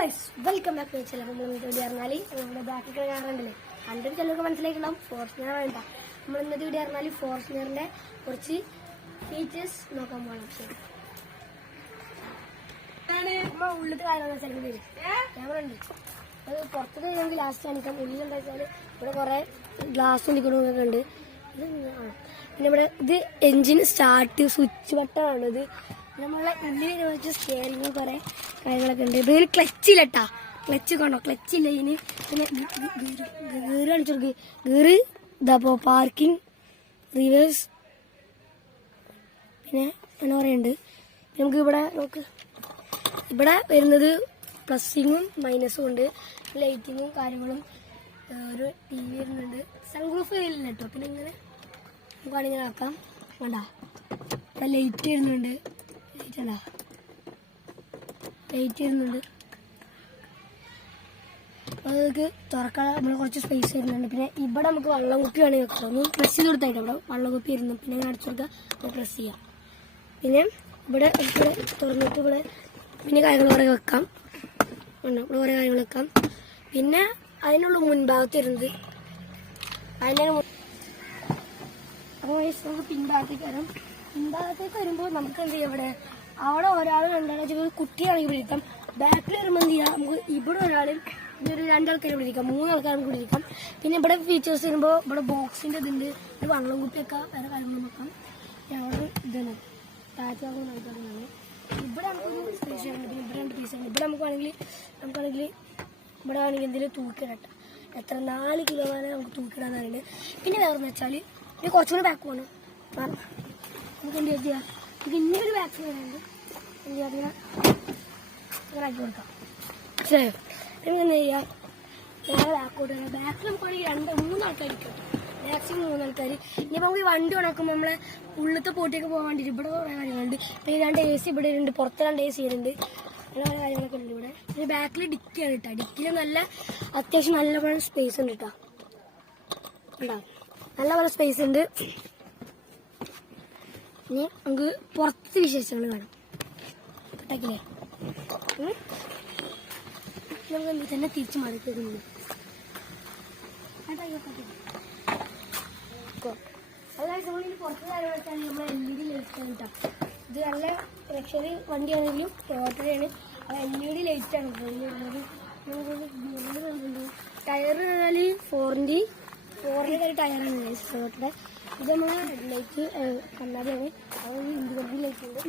Guys welcome back to channel. നമ്മൾ ഇന്നത്തെ video പറഞ്ഞാൽ നമ്മുടെ ബാക്കിൽ കാണാറുണ്ടല്ലേ, കണ്ടിട്ട് ചിലർക്ക് മനസ്സിലാക്കണം ഫോർച്യൂണർ വേണ്ട. നമ്മൾ ഇന്നത്തെ വീഡിയോ പറഞ്ഞാൽ ഫോർച്യൂണറിന്റെ കുറച്ച് ഫീച്ചേഴ്സ് നോക്കാൻ പോകണം. ശരി, നമ്മൾ ഉള്ളിട്ട് കാര്യങ്ങൾ വെച്ചാൽ ക്യാമറ ഉണ്ട്, അത് പുറത്തത് ഞങ്ങൾക്ക് ലാസ്റ്റ് കാണിക്കാം. ഉള്ളിൽ എന്താ വെച്ചാൽ ഇവിടെ കുറെ ഗ്ലാസ് നിൽക്കണമൊക്കെ ഉണ്ട്. ഇത് പിന്നെ ഇവിടെ ഇത് എൻജിൻ സ്റ്റാർട്ട് സ്വിച്ച് ബട്ടണാണ്. ഇത് നമ്മളെ ഉള്ളിൽ വെച്ച് സ്റ്റിയറിംഗ് കുറെ കാര്യങ്ങളൊക്കെ ഉണ്ട്. ഇതിൽ ക്ലച്ചില്ലട്ടാ, ക്ലച്ച് കണ്ടോ, ക്ലച്ചില്ല ഇതിന്. പിന്നെ ഗീറ് കാണിച്ചു, ഗീറ് ഇതാപ്പോ പാർക്കിംഗ്, റിവേഴ്സ്, പിന്നെ അങ്ങനെ പറയുന്നുണ്ട്. നമുക്ക് ഇവിടെ നോക്ക്, ഇവിടെ വരുന്നത് പ്ലസ്സിങ്ങും മൈനസും ഉണ്ട്, ലൈറ്റിങ്ങും കാര്യങ്ങളും. ഒരു ടി വി വരുന്നുണ്ട്, സൺറൂഫ് ഇല്ല കേട്ടോ. പിന്നെ ഇങ്ങനെ നമുക്കാണിങ്ങനെ ആക്കാം. വേണ്ട ലൈറ്റ് വരുന്നുണ്ട്, ലൈറ്റ് വരുന്നുണ്ട്. അതൊക്കെ തുറക്കാൻ നമ്മൾ കുറച്ച് സ്പേസ് വരുന്നുണ്ട്. പിന്നെ ഇവിടെ നമുക്ക് വെള്ളം കുപ്പി വേണമെങ്കിൽ വെക്കാം. ഒന്ന് പ്രസ് ചെയ്ത് കൊടുത്തായിട്ട് ഇവിടെ വെള്ളം കുപ്പി വരുന്നു. പിന്നെ ഇങ്ങനെ അടിച്ചു കൊടുക്കുക, അപ്പോൾ പ്രസ് ചെയ്യാം. പിന്നെ ഇവിടെ തുറന്നിട്ട് ഇവിടെ പിന്നെ കാര്യങ്ങൾ കുറേ വെക്കാം. ഇവിടെ കുറേ കാര്യങ്ങൾ വെക്കാം. പിന്നെ അതിനുള്ള മുൻഭാഗത്ത് വരുന്നത് അതിൻ്റെ അപ്പോൾ നമുക്ക് പിൻഭാഗത്തേക്ക് വരാം. പിൻഭാഗത്തേക്ക് വരുമ്പോൾ നമുക്ക് എന്ത് ചെയ്യാം, അവിടെ ഒരാൾ രണ്ടാളെ കുട്ടിയാണെങ്കിൽ പിടിക്കാം. ബാക്കിൽ വരുമ്പോൾ എന്ത് ചെയ്യാം, നമുക്ക് ഇവിടെ ഒരാളും ഇതൊരു രണ്ടാൾക്കാരെ പിടിക്കാം, 3 ആൾക്കാരെ നമുക്ക് പിടിക്കാം. പിന്നെ ഇവിടെ ഫീച്ചേഴ്സ് വരുമ്പോൾ ഇവിടെ ബോക്സിൻ്റെ ഇതുണ്ട്, ഒരു വെള്ളം കുപ്പിയൊക്കെ വേറെ കാര്യങ്ങളും വെക്കാം. അവിടെ ഇതാണ് താറ്റാകുന്ന ആൾക്കാരാണ്. ഇവിടെ നമുക്കൊരു സ്പേസ് ഉണ്ട്. പിന്നെ ഇവിടെ 2 പീസാണ്. ഇവിടെ നമുക്കാണെങ്കിൽ ഇവിടെ ആണെങ്കിൽ എന്തെങ്കിലും തൂക്കിടട്ടാം. എത്ര 4 കിലോ വരെ നമുക്ക് തൂക്കിടാൻ പറയുന്നത്. പിന്നെ വേറെന്ന് വെച്ചാൽ ഇത് കുറച്ചുകൂടി ബാക്ക് പോകണം. നമുക്ക് എന്ത് ചെയ്യാം, നമുക്ക് ഇന്നൊരു ബാക്ക് വരുന്നുണ്ട്. എന്ത് ചെയ്യാം, അങ്ങനെ ആക്കി കൊടുക്കാം. മനസ്സിലായോ? നമുക്ക് എന്ത് ചെയ്യാം, നേരെ ബാക്കോട്ട് വരാം. ബാക്കിൽ നമുക്കാണെങ്കിൽ 3 ആൾക്കാർ ഇരിക്കും, മാക്സിമം 3 ആൾക്കാർ. ഇനിയിപ്പോൾ നമുക്ക് ഈ വണ്ടി ഉണക്കുമ്പോൾ നമ്മളെ ഉള്ളത്തെ പോട്ടിയൊക്കെ പോകാൻ വേണ്ടിയിട്ട് ഇവിടെ കുറേ കാര്യങ്ങളുണ്ട്. പിന്നെ 2 AC ഇവിടെ ഉണ്ട്, പുറത്ത് 2 AC ഉണ്ട്, അങ്ങനെ കുറേ കാര്യങ്ങളൊക്കെ ഉണ്ട് ഇവിടെ. പിന്നെ ബാക്കിൽ ഡിക്കിയാണ് കേട്ടോ. ഡിക്കിൽ നല്ല അത്യാവശ്യം നല്ല പോലെ സ്പേസ് ഉണ്ട് കേട്ടോ. ഉണ്ടാവും നല്ല പോലെ സ്പേസ് ഉണ്ട്. ഇനി നമുക്ക് പുറത്ത് വിശേഷങ്ങൾ കാണാം. പട്ടാക്കില്ലേ നമുക്ക് എന്ത് തന്നെ തിരിച്ച് മടക്കിയിട്ടുണ്ട്. നമ്മളിനി പുറത്ത് കാര്യം വെച്ചാൽ നമ്മൾ LED ലൈറ്റ് ആണ് കേട്ടോ. ഇത് നല്ല ലക്ഷറി വണ്ടിയാണെങ്കിലും ടൊയോട്ടയാണ്. അത് LED ലൈറ്റാണ്. ടയർ പറഞ്ഞാൽ 4ന്റെ ടയറാണ് ടൊയോട്ടയുടെ. ഇത് നമ്മൾ ലൈറ്റ് കണ്ണാടിയാണ്. അത് ഇൻഡിവിജ്വൽ ലൈറ്റ് ഉണ്ട്.